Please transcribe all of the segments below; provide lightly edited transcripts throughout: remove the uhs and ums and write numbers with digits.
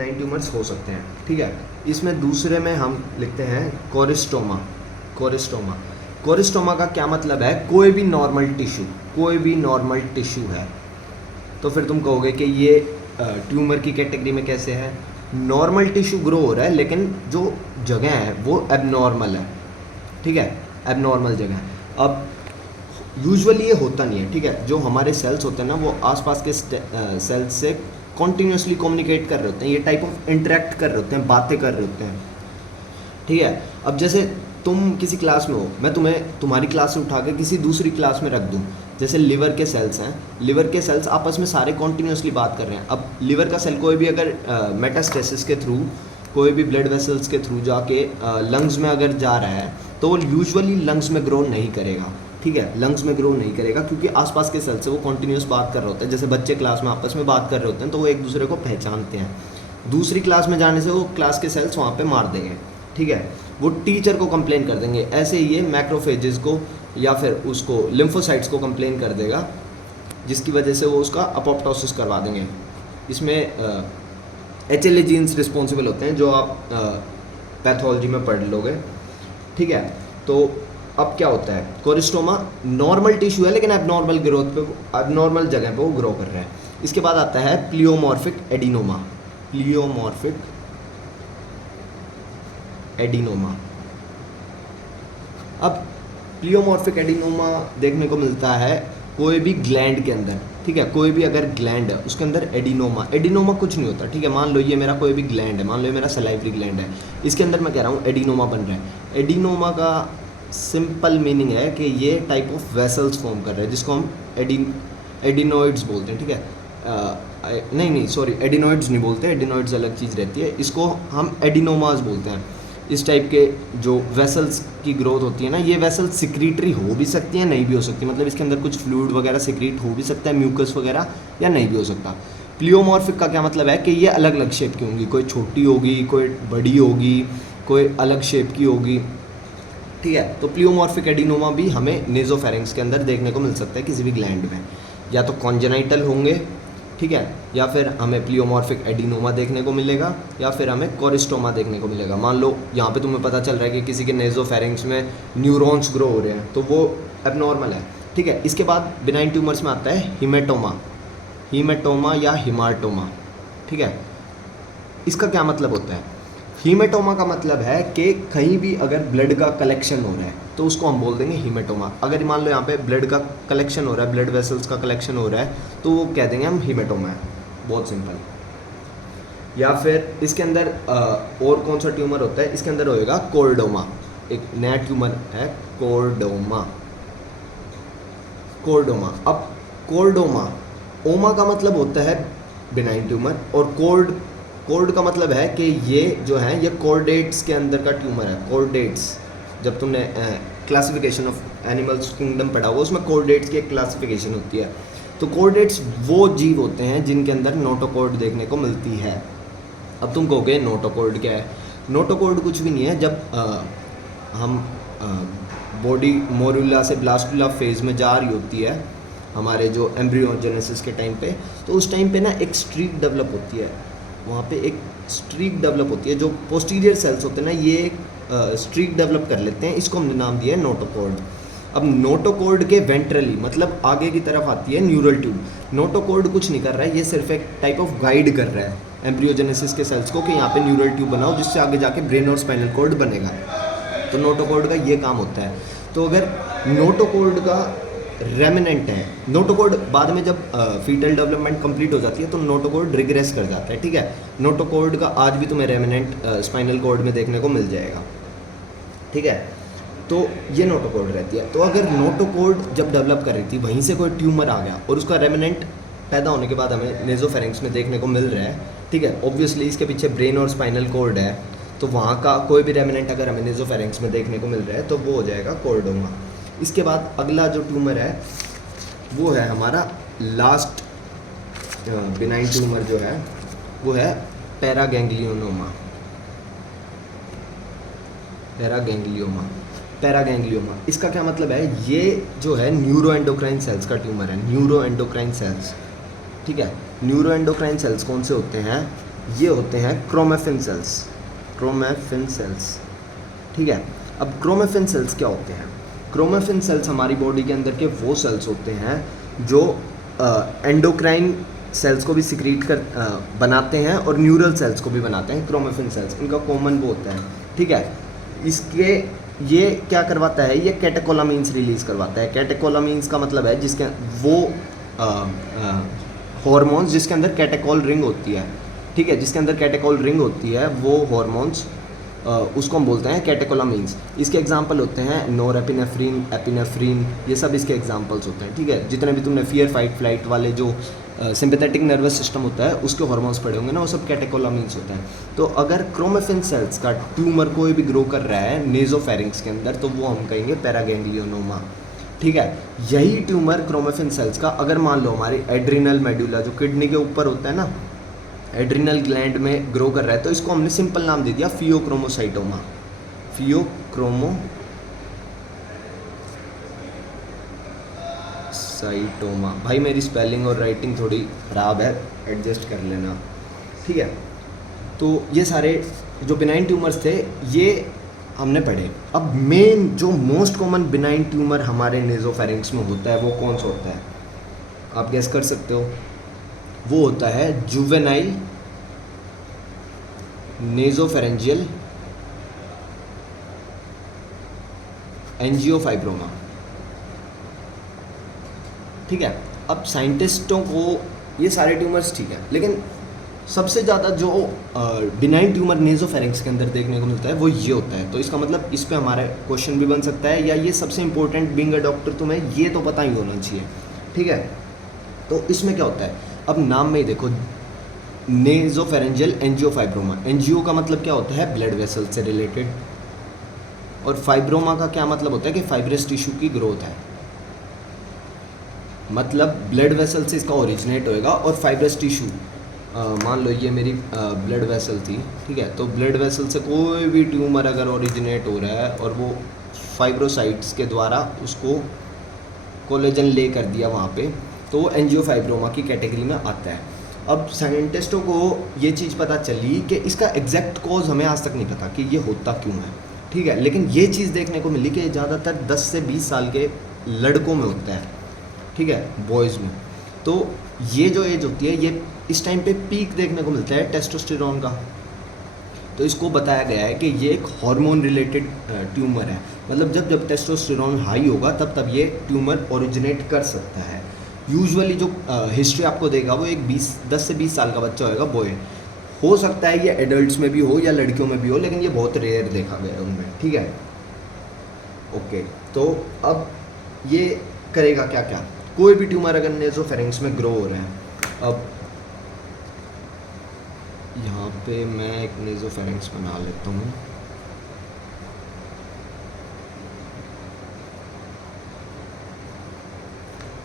Benign tumours हो सकते हैं, ठीक है। इसमें दूसरे में हम लिखते हैं कोरिस्टोमा। कोरिस्टोमा कोरिस्टोमा का क्या मतलब है? कोई भी नॉर्मल टिश्यू, कोई भी नॉर्मल टिश्यू है। तो फिर तुम कहोगे कि ये ट्यूमर की कैटेगरी में कैसे है? नॉर्मल टिश्यू ग्रो हो रहा है लेकिन जो जगह है वो एबनॉर्मल है, ठीक है, एबनॉर्मल जगह है। अब यूजुअली ये होता नहीं है, ठीक है। जो हमारे सेल्स होते हैं ना वो आसपास के सेल्स से कॉन्टीन्यूसली कम्युनिकेट कर रहे होते हैं, ये टाइप ऑफ इंटरेक्ट कर रहे होते हैं, बातें कर रहे होते हैं, ठीक है। अब जैसे तुम किसी क्लास में हो, मैं तुम्हें तुम्हारी क्लास से उठा के किसी दूसरी क्लास में रख दूँ, जैसे लिवर के सेल्स हैं, लिवर के सेल्स आपस में सारे कॉन्टीन्यूसली बात कर रहे हैं। अब लिवर का सेल कोई भी अगर मेटास्टेसिस के थ्रू, कोई भी ब्लड वेसल्स के थ्रू जाके लंग्स में अगर जा रहा है तो वो यूजुअली लंग्स में ग्रो नहीं करेगा, ठीक है, लंग्स में ग्रो नहीं करेगा क्योंकि आसपास के सेल से वो कॉन्टीन्यूस बात कर रहे होते हैं। जैसे बच्चे क्लास में आपस में बात कर रहे होते हैं तो वो एक दूसरे को पहचानते हैं। दूसरी क्लास में जाने से वो क्लास के सेल्स वहाँ पे मार देंगे, ठीक है, वो टीचर को कंप्लेन कर देंगे। ऐसे ही ये मैक्रोफेजेस को या फिर उसको लिम्फोसाइट्स को कंप्लेन कर देगा, जिसकी वजह से वो उसका अपोप्टोसिस करवा देंगे। इसमें HLA जीन्स रिस्पॉन्सिबल होते हैं जो आप पैथोलॉजी में पढ़ लोगे, ठीक है। तो अब क्या होता है? कोरिस्टोमा नॉर्मल टिश्यू है लेकिन एबनॉर्मल ग्रोथ पे, एबनॉर्मल जगह पे वो ग्रो कर रहा है। इसके बाद आता है प्लियोमॉर्फिक एडिनोमा। Pleomorphic adenoma. अब प्लियोमॉर्फिक एडिनोमा देखने को मिलता है कोई भी ग्लैंड के अंदर, ठीक है, कोई भी अगर ग्लैंड है उसके अंदर एडिनोमा, एडिनोमा कुछ नहीं होता, ठीक है। मान लो ये मेरा कोई भी ग्लैंड है, मान लो ये मेरा सलाइवरी ग्लैंड है, इसके अंदर मैं कह रहा हूँ एडिनोमा बन रहा है। एडिनोमा का सिंपल मीनिंग है कि ये टाइप ऑफ वेसल्स फॉर्म कर रहे हैं जिसको हम एडिनोइड्स बोलते हैं, ठीक है। नहीं सॉरी, एडिनोइड्स नहीं बोलते, एडिनोइड्स अलग चीज़ रहती है, इसको हम एडिनोमास बोलते हैं। इस टाइप के जो वेसल्स की ग्रोथ होती है ना, ये वेसल्स सिक्रीटरी हो भी सकती हैं, नहीं भी हो सकती, मतलब इसके अंदर कुछ फ्लूइड वगैरह सिक्रीट हो भी सकता है, म्यूकस वगैरह, या नहीं भी हो सकता। प्लियोमॉर्फिक का क्या मतलब है कि ये अलग अलग शेप की होंगी, कोई छोटी होगी, कोई बड़ी होगी, कोई अलग शेप की होगी, ठीक है। तो प्लियोमॉर्फिक एडिनोमा भी हमें नेजोफेरिंक्स के अंदर देखने को मिल सकता है किसी भी ग्लैंड में, या तो कॉन्जेनाइटल होंगे, ठीक है, या फिर हमें प्लियोमॉर्फिक एडिनोमा देखने को मिलेगा, या फिर हमें कोरिस्टोमा देखने को मिलेगा। मान लो यहाँ पे तुम्हें पता चल रहा है कि किसी के नेजोफेरिंक्स में न्यूरॉन्स ग्रो हो रहे हैं तो वो एबनॉर्मल है, ठीक है। इसके बाद बिनाइन ट्यूमर्स में आता है हिमेटोमा, हीमेटोमा या हिमाटोमा, ठीक है। इसका क्या मतलब होता है? हीमेटोमा का मतलब है कि कहीं भी अगर ब्लड का कलेक्शन हो रहा है तो उसको हम बोल देंगे हीमेटोमा। अगर मान लो यहाँ पे ब्लड का कलेक्शन हो रहा है, ब्लड वेसल्स का कलेक्शन हो रहा है, तो वो कह देंगे हम हीमेटोमा है, बहुत सिंपल। या फिर इसके अंदर और कौन सा ट्यूमर होता है? इसके अंदर होएगा कोर्डोमा, एक नया ट्यूमर है कोर्डोमा। कोर्डोमा, अब कोर्डोमा, ओमा का मतलब होता है बिनाइन ट्यूमर, और कोर्ड का मतलब है कि ये जो है ये कोर्डेट्स के अंदर का ट्यूमर है। कोर्डेट्स, जब तुमने क्लासिफिकेशन ऑफ एनिमल्स किंगडम पढ़ा हुआ उसमें कोर्डेट्स की एक क्लासिफिकेशन होती है। तो कोर्डेट्स वो जीव होते हैं जिनके अंदर नोटोकॉर्ड देखने को मिलती है। अब तुम कहोगे नोटोकॉर्ड क्या है? नोटोकॉर्ड कुछ भी नहीं है। जब हम बॉडी मोरुला से ब्लास्टुला फेज में जा रही होती है हमारे जो एम्ब्रियोजेनेसिस के टाइम पे, तो उस टाइम पे ना एक स्ट्रीक डेवलप होती है, वहाँ पे एक स्ट्रीक डेवलप होती है, जो पोस्टीरियर सेल्स होते हैं ना ये एक स्ट्रीक डेवलप कर लेते हैं, इसको हमने नाम दिया है नोटोकॉर्ड। अब नोटोकॉर्ड के वेंट्रली मतलब आगे की तरफ आती है न्यूरल ट्यूब। नोटोकॉर्ड कुछ नहीं कर रहा है, ये सिर्फ एक टाइप ऑफ गाइड कर रहा है एम्ब्रियोजेनेसिस के सेल्स को कि यहाँ पे न्यूरल ट्यूब बनाओ जिससे आगे जाके ब्रेन और स्पाइनल कॉर्ड बनेगा। तो नोटोकॉर्ड का ये काम होता है। तो अगर नोटोकॉर्ड का रेमिनेंट है, नोटोकॉर्ड बाद में जब फीटल डेवलपमेंट कंप्लीट हो जाती है तो नोटोकॉर्ड रिग्रेस कर जाता है, ठीक है। नोटोकॉर्ड का आज भी तुम्हें रेमिनेंट स्पाइनल कॉर्ड में देखने को मिल जाएगा, ठीक है। तो ये नोटोकॉर्ड रहती है। तो अगर नोटोकॉर्ड जब डेवलप कर रही थी वहीं से कोई ट्यूमर आ गया और उसका रेमिनेंट पैदा होने के बाद हमें नेजोफेरिंक्स में देखने को मिल रहा है, ठीक है, ऑब्वियसली इसके पीछे ब्रेन और स्पाइनल कॉर्ड है, तो वहाँ का कोई भी रेमिनेंट अगर हमें नेजोफेरिंक्स में देखने को मिल रहा है तो वो हो जाएगा कोर्डोमा। इसके बाद अगला जो ट्यूमर है वो है हमारा लास्ट बिनाइन ट्यूमर जो है वो है पैरागैंग्लियोमा। पैरागैंग्लियोमा इसका क्या मतलब है? ये जो है न्यूरोएंडोक्राइन सेल्स का ट्यूमर है, न्यूरोएंडोक्राइन सेल्स, ठीक है। न्यूरोएंडोक्राइन सेल्स कौन से होते हैं? ये होते हैं क्रोमेफिन सेल्स, क्रोमेफिन सेल्स। ठीक है, अब क्रोमेफिन सेल्स क्या होते हैं? क्रोमेफिन सेल्स हमारी बॉडी के अंदर के वो सेल्स होते हैं जो एंडोक्राइन सेल्स को भी सिक्रीट कर बनाते हैं और न्यूरल सेल्स को भी बनाते हैं। क्रोमेफिन सेल्स इनका कॉमन वो होता है। ठीक है, इसके ये क्या करवाता है? ये कैटेकोलामीन्स रिलीज़ करवाता है। कैटेकोलामीन्स का मतलब है जिसके वो हॉर्मोन्स जिसके अंदर कैटेकोल रिंग होती है। ठीक है, जिसके अंदर कैटेकोल रिंग होती है वो हॉर्मोन्स उसको हम बोलते हैं कैटेकोलामीन्स। इसके एग्जांपल होते हैं नोरेपिनेफ्रीन, एपिनेफ्रीन, ये सब इसके एग्जांपल्स होते हैं। ठीक है, जितने भी तुमने फियर फाइट फ्लाइट वाले जो सिंपैथेटिक नर्वस सिस्टम होता है उसके हार्मोन्स पढ़े होंगे ना, वो सब कैटेकोलामीन्स होते हैं। तो अगर क्रोमेफिन सेल्स का ट्यूमर कोई भी ग्रो कर रहा है नेजोफेरिंक्स के अंदर, तो वो हम कहेंगे पैरागैंग्लियोनोमा। ठीक है, यही ट्यूमर क्रोमेफिन सेल्स का अगर मान लो हमारी एड्रिनल मेडुला जो किडनी के ऊपर होता है ना, एड्रिनल ग्लैंड में ग्रो कर रहा है, तो इसको हमने सिंपल नाम दे दिया फियोक्रोमोसाइटोमा। फियोक्रोमोसाइटोमा। भाई मेरी स्पेलिंग और राइटिंग थोड़ी खराब है, एडजस्ट कर लेना। ठीक है, तो ये सारे जो बिनाइन ट्यूमर्स थे ये हमने पढ़े। अब मेन जो मोस्ट कॉमन बिनाइन ट्यूमर हमारे नेजोफेरिंक्स में होता है वो कौन सा होता है? आप गेस कर सकते हो। वो होता है जुवेनाइल नेजोफेरेंजियल एंजियोफाइब्रोमा। ठीक है, अब साइंटिस्टों को ये सारे ट्यूमर्स ठीक है, लेकिन सबसे ज़्यादा जो बिनाइन ट्यूमर नेजोफेरिंक्स के अंदर देखने को मिलता है वो ये होता है। तो इसका मतलब इस पे हमारा क्वेश्चन भी बन सकता है, या ये सबसे इंपॉर्टेंट बीइंग अ डॉक्टर तुम्हें ये तो पता ही होना चाहिए। ठीक है, तो इसमें क्या होता है? अब नाम में ही देखो, नेजोफेरेंजियल एंजियोफाइब्रोमा। एंजियो का मतलब क्या होता है? ब्लड वेसल से रिलेटेड। और फाइब्रोमा का क्या मतलब होता है? कि फाइब्रस टिश्यू की ग्रोथ है, मतलब ब्लड वेसल से इसका ओरिजिनेट होएगा। और फाइब्रस टिश्यू, मान लो ये मेरी ब्लड वेसल थी, ठीक है, तो ब्लड वेसल से कोई भी ट्यूमर अगर ओरिजिनेट हो रहा है और वो फाइब्रोसाइट्स के द्वारा उसको कोलेजन ले कर दिया वहाँ पे, तो वो एंजियोफाइब्रोमा की कैटेगरी में आता है। अब साइंटिस्टों को ये चीज़ पता चली कि इसका एग्जैक्ट कॉज हमें आज तक नहीं पता कि ये होता क्यों है। ठीक है, लेकिन ये चीज़ देखने को मिली कि ज़्यादातर 10 से 20 साल के लड़कों में होता है। ठीक है, बॉयज़ में। तो ये जो एज होती है ये इस टाइम पे पीक देखने को मिलता है टेस्टोस्टेरोन का। तो इसको बताया गया है कि ये एक हार्मोन रिलेटेड ट्यूमर है, मतलब जब जब टेस्टोस्टेरोन हाई होगा तब तब ये ट्यूमर ओरिजिनेट कर सकता है। यूजुअली जो हिस्ट्री आपको देगा वो एक 10 से 20 साल का बच्चा होएगा, बॉय। हो सकता है ये एडल्ट्स में भी हो या लड़कियों में भी हो, लेकिन ये बहुत रेयर देखा गया है उनमें। ठीक है, ओके। तो अब ये करेगा क्या क्या? कोई भी ट्यूमर अगर नेजोफेरिंक्स में ग्रो हो रहा है, अब यहाँ पे मैं एक नेजोफेरिंक्स बना लेता हूँ।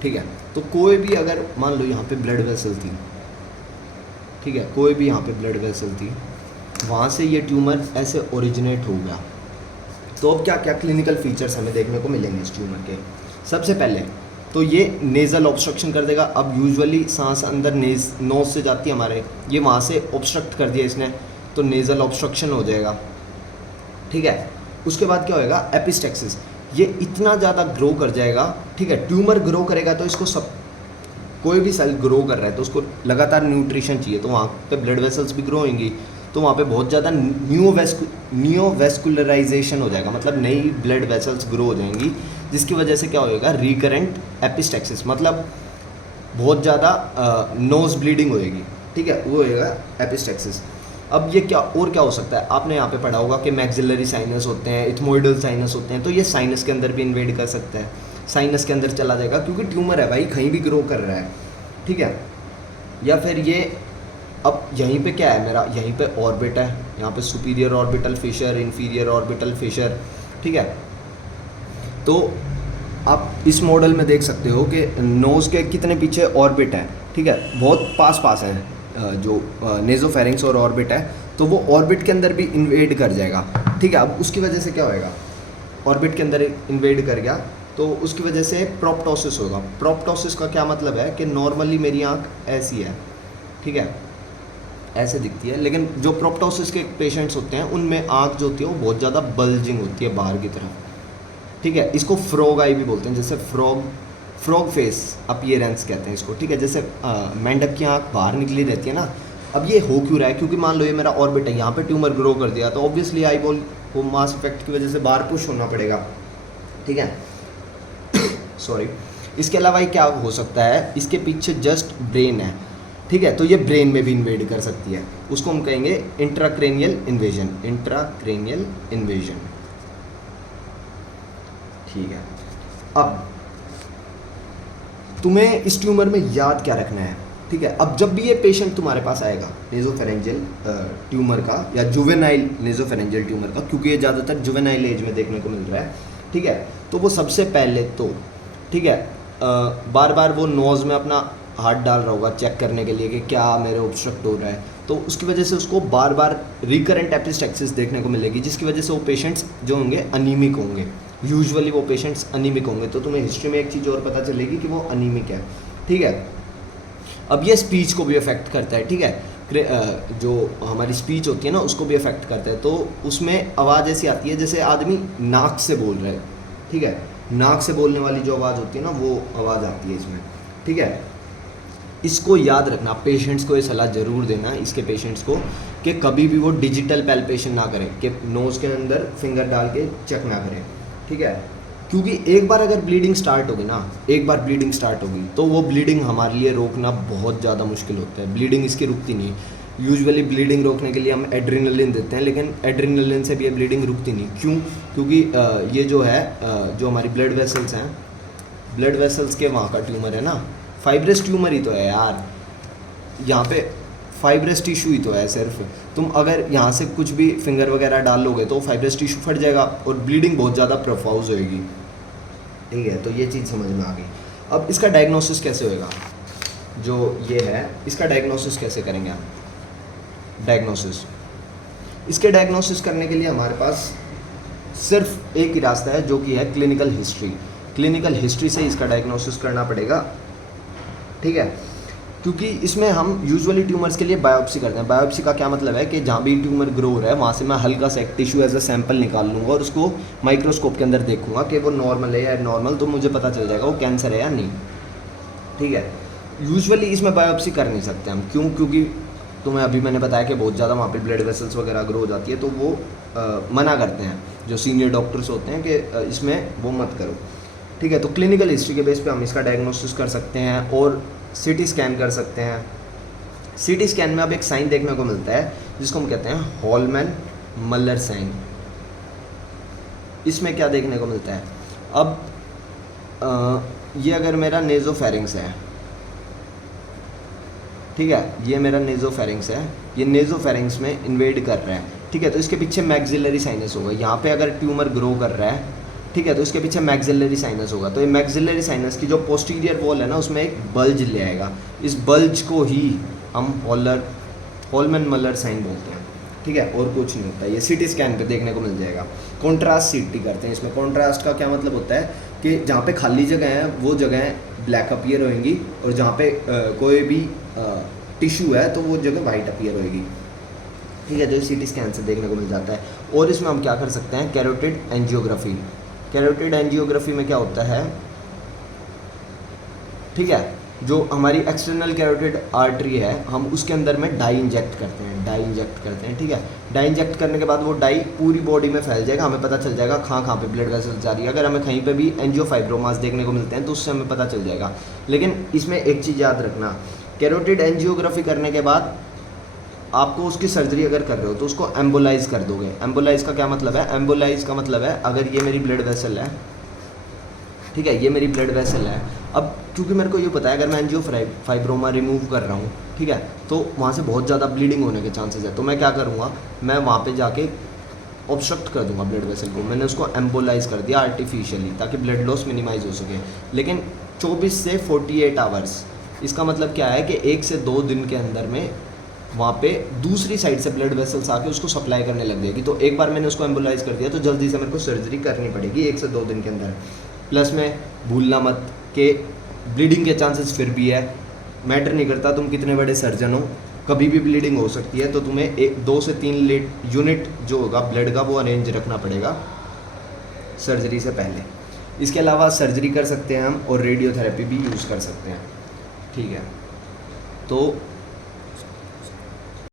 ठीक है, तो कोई भी अगर मान लो यहाँ पे ब्लड वेसल थी, ठीक है, कोई भी यहाँ पे ब्लड वेसल थी, वहाँ से ये ट्यूमर ऐसे ओरिजिनेट हो गया। तो अब क्या क्या क्लिनिकल फीचर्स हमें देखने को मिलेंगे इस ट्यूमर के? सबसे पहले तो ये नेज़ल ऑब्स्ट्रक्शन कर देगा। अब यूजुअली सांस अंदर नोज से जाती है हमारे, ये वहाँ से ऑब्स्ट्रक्ट कर दिया इसने, तो नेज़ल ऑब्स्ट्रक्शन हो जाएगा। ठीक है, उसके बाद क्या होएगा? एपिस्टेक्सिस। ये इतना ज़्यादा ग्रो कर जाएगा। ठीक है, ट्यूमर ग्रो करेगा तो इसको सब, कोई भी सेल ग्रो कर रहा है तो उसको लगातार न्यूट्रिशन चाहिए, तो वहाँ पे ब्लड वेसल्स भी ग्रो होंगी, तो वहाँ पे बहुत ज़्यादा नियोवेस्कुलराइजेशन हो जाएगा, मतलब नई ब्लड वेसल्स ग्रो हो जाएंगी, जिसकी वजह से क्या होएगा? रिकरेंट एपिस्टेक्सिस, मतलब बहुत ज़्यादा नोज ब्लीडिंग होएगी। ठीक है, वो होएगा एपिस्टेक्सिस। अब ये क्या और क्या हो सकता है? आपने यहाँ पे पढ़ा होगा कि मैक्सिलरी साइनस होते हैं, इथमोइडल साइनस होते हैं, तो ये साइनस के अंदर भी इन्वेड कर सकता है, साइनस के अंदर चला जाएगा क्योंकि ट्यूमर है भाई, कहीं भी ग्रो कर रहा है। ठीक है, या फिर ये अब यहीं पे क्या है मेरा? यहीं पे ऑर्बिट है, यहाँ पे superior orbital Fisher, inferior orbital Fisher. ठीक है, तो आप इस मॉडल में देख सकते हो कि नोज़ के कितने पीछे ऑर्बिट है। ठीक है, बहुत पास पास है जो नेजोफेरिंक्स और ऑर्बिट है, तो वो ऑर्बिट के अंदर भी इन्वेड कर जाएगा। ठीक है, अब उसकी वजह से क्या होएगा? ऑर्बिट के अंदर इन्वेड कर गया तो उसकी वजह से प्रोप्टोसिस होगा। प्रोप्टोसिस का क्या मतलब है? कि नॉर्मली मेरी आँख ऐसी है, ठीक है, ऐसे दिखती है। लेकिन जो प्रोप्टोसिस के पेशेंट्स होते हैं उनमें आँख जो होती है वो बहुत ज़्यादा बल्जिंग होती है बाहर की तरफ। ठीक है, इसको फ्रॉग आई भी बोलते हैं, जैसे फ्रॉग फेस अपीयरेंस कहते हैं इसको। ठीक है, जैसे मेंढक की आँख बाहर निकली रहती है ना। अब ये हो क्यों रहा है, क्योंकि मान लो ये मेरा ऑर्बिट है, यहाँ पे ट्यूमर ग्रो कर दिया तो ऑब्वियसली आई बॉल को मास इफेक्ट की वजह से बाहर पुश होना पड़ेगा। ठीक है सॉरी। इसके अलावा ये क्या हो सकता है, इसके पीछे जस्ट ब्रेन है। ठीक है, तो ये ब्रेन में भी इन्वेड कर सकती है, उसको हम कहेंगे इंट्राक्रेनियल इन्वेजन। Intracranial invasion. ठीक है, अब तुम्हें इस ट्यूमर में याद क्या रखना है। ठीक है, अब जब भी ये पेशेंट तुम्हारे पास आएगा नेजोफेरेंजियल ट्यूमर का या जुवेनाइल नेजोफेरेंजियल ट्यूमर का, क्योंकि ये ज़्यादातर जुवेनाइल एज में देखने को मिल रहा है। ठीक है, तो वो सबसे पहले तो ठीक है बार बार वो नोज़ में अपना हाथ डाल रहा होगा चेक करने के लिए कि क्या मेरे ऑब्स्ट्रक्ट हो रहा है, तो उसकी वजह से उसको बार बार रिकरेंट एपिस्टेक्सिस देखने को मिलेगी, जिसकी वजह से वो पेशेंट्स जो होंगे अनीमिक होंगे। यूजुअली वो पेशेंट्स अनीमिक होंगे। तो तुम्हें हिस्ट्री में एक चीज़ और पता चलेगी कि वो अनीमिक है। ठीक है, अब ये स्पीच को भी अफेक्ट करता है। ठीक है, जो हमारी स्पीच होती है ना उसको भी अफेक्ट करता है। तो उसमें आवाज़ ऐसी आती है जैसे आदमी नाक से बोल रहा है। ठीक है, नाक से बोलने वाली जो आवाज़ होती है ना वो आवाज़ आती है इसमें। ठीक है, इसको याद रखना, पेशेंट्स को ये सलाह ज़रूर देना इसके पेशेंट्स को कि कभी भी वो डिजिटल पैल्पेशन ना करें, कि नोज़ के अंदर फिंगर डाल के चेक ना करें। ठीक है, क्योंकि एक बार अगर ब्लीडिंग स्टार्ट होगी ना, एक बार ब्लीडिंग स्टार्ट होगी तो वो ब्लीडिंग हमारे लिए रोकना बहुत ज़्यादा मुश्किल होता है। ब्लीडिंग इसकी रुकती नहीं। यूजुअली ब्लीडिंग रोकने के लिए हम एड्रेनलिन देते हैं, लेकिन एड्रेनलिन से भी ये ब्लीडिंग रुकती नहीं। क्यों? क्योंकि ये जो है जो हमारी ब्लड वेसल्स हैं, ब्लड वेसल्स के वहाँ का ट्यूमर है ना, फाइब्रस ट्यूमर ही तो है यार, यहाँ पे फाइब्रस टिश्यू ही तो है सिर्फ। तुम अगर यहाँ से कुछ भी फिंगर वगैरह डाल लोगे तो फाइब्रस टिश्यू फट जाएगा और ब्लीडिंग बहुत ज़्यादा प्रोफाउज होएगी। ठीक है, तो ये चीज़ समझ में आ गई। अब इसका डायग्नोसिस कैसे होएगा, जो ये है इसका डायग्नोसिस कैसे करेंगे हम। इसके डायग्नोसिस करने के लिए हमारे पास सिर्फ एक ही रास्ता है, जो कि है क्लिनिकल हिस्ट्री। क्लिनिकल हिस्ट्री से इसका डायग्नोसिस करना पड़ेगा। ठीक है, क्योंकि इसमें हम यूजुअली ट्यूमर्स के लिए बायोप्सी करते हैं। बायोप्सी का क्या मतलब है कि जहाँ भी ट्यूमर ग्रो हो रहा है वहाँ से मैं हल्का सा एक टिश्यू एज अ सैंपल निकाल लूँगा और उसको माइक्रोस्कोप के अंदर देखूंगा कि वो नॉर्मल है या नॉर्मल, तो मुझे पता चल जाएगा वो कैंसर है या नहीं। ठीक है, यूजुअली इसमें बायोप्सी कर नहीं सकते हम। क्यों? क्योंकि तुम्हें अभी मैंने बताया कि बहुत ज़्यादा वहाँ पे ब्लड वेसल्स वगैरह ग्रो हो जाती है, तो वो मना करते हैं जो सीनियर डॉक्टर्स होते हैं कि इसमें वो मत करो। ठीक है, तो क्लिनिकल हिस्ट्री के बेस पे हम इसका डायग्नोसिस कर सकते हैं और सीटी स्कैन कर सकते हैं। सीटी स्कैन में अब एक साइन देखने को मिलता है जिसको हम कहते हैं हॉलमैन मल्लर साइन। इसमें क्या देखने को मिलता है, अब ये अगर मेरा नेजोफेरिंग्स है, ठीक है, ये मेरा नेजोफेरिंग्स है, ये नेजोफेरिंग्स में इन्वेड कर रहा है। ठीक है, तो इसके पीछे मैक्सिलरी साइनस होगा। यहाँ पे अगर ट्यूमर ग्रो कर रहा है, ठीक है, तो इसके पीछे मैक्सिलरी साइनस होगा। तो ये मैक्सिलरी साइनस की जो पोस्टीरियर वॉल है ना उसमें एक बल्ज ले आएगा। इस बल्ज को ही हम हॉलमैन मल्लर साइन बोलते हैं। ठीक है, और कुछ नहीं होता। ये सीटी स्कैन पे देखने को मिल जाएगा। कॉन्ट्रास्ट सीटी करते हैं इसमें। कॉन्ट्रास्ट का क्या मतलब होता है कि जहाँ पे खाली जगह है वो जगह ब्लैक अपीयर होएंगी और जहाँ पे कोई भी टिश्यू है तो वो जगह वाइट अपीयर होएगी। ठीक है, जो सीटी स्कैन से देखने को मिल जाता है। और इसमें हम क्या कर सकते हैं, कैरोटिड एंजियोग्राफी। कैरोटिड एंजियोग्राफी में क्या होता है, ठीक है, जो हमारी एक्सटर्नल कैरोटिड आर्टरी है हम उसके अंदर में डाई इंजेक्ट करते हैं। ठीक है, डाई इंजेक्ट करने के बाद वो डाई पूरी बॉडी में फैल जाएगा। हमें पता चल जाएगा कहाँ पे ब्लड वेसल्स जा रही है। अगर हमें कहीं पे भी एंजियोफाइब्रोमास देखने को मिलते हैं तो उससे हमें पता चल जाएगा। लेकिन इसमें एक चीज़ याद रखना, कैरोटिड एंजियोग्राफी करने के बाद आपको उसकी सर्जरी अगर कर रहे हो तो उसको एम्बोलाइज कर दोगे। एम्बोलाइज का क्या मतलब है, एम्बोलाइज का मतलब है अगर ये मेरी ब्लड वेसल है, ठीक है, ये मेरी ब्लड वेसल है। अब क्योंकि मेरे को ये पता है अगर मैं एंजियोफाइब्रोमा रिमूव कर रहा हूँ, ठीक है, तो वहाँ से बहुत ज़्यादा ब्लीडिंग होने के चांसेस है। तो मैं क्या करूँगा, मैं वहाँ पे जाके ऑब्स्ट्रक्ट कर दूंगा ब्लड वेसल को। मैंने उसको एम्बोलाइज कर दिया आर्टिफिशियली ताकि ब्लड लॉस मिनिमाइज हो सके। लेकिन 24 से 48 आवर्स, इसका मतलब क्या है कि 1 से 2 दिन के अंदर में वहाँ पे दूसरी साइड से ब्लड वेसल्स आके उसको सप्लाई करने लग जाएगी। तो एक बार मैंने उसको एम्बोलाइज कर दिया तो जल्दी से मेरे को सर्जरी करनी पड़ेगी 1 से 2 दिन के अंदर। प्लस में भूलना मत कि ब्लीडिंग के चांसेस फिर भी है, मैटर नहीं करता तुम कितने बड़े सर्जन हो, कभी भी ब्लीडिंग हो सकती है, तो तुम्हें 2 से 3 यूनिट जो होगा ब्लड का वो अरेंज रखना पड़ेगा सर्जरी से पहले। इसके अलावा सर्जरी कर सकते हैं हम और रेडियोथेरेपी भी यूज़ कर सकते हैं, ठीक है। तो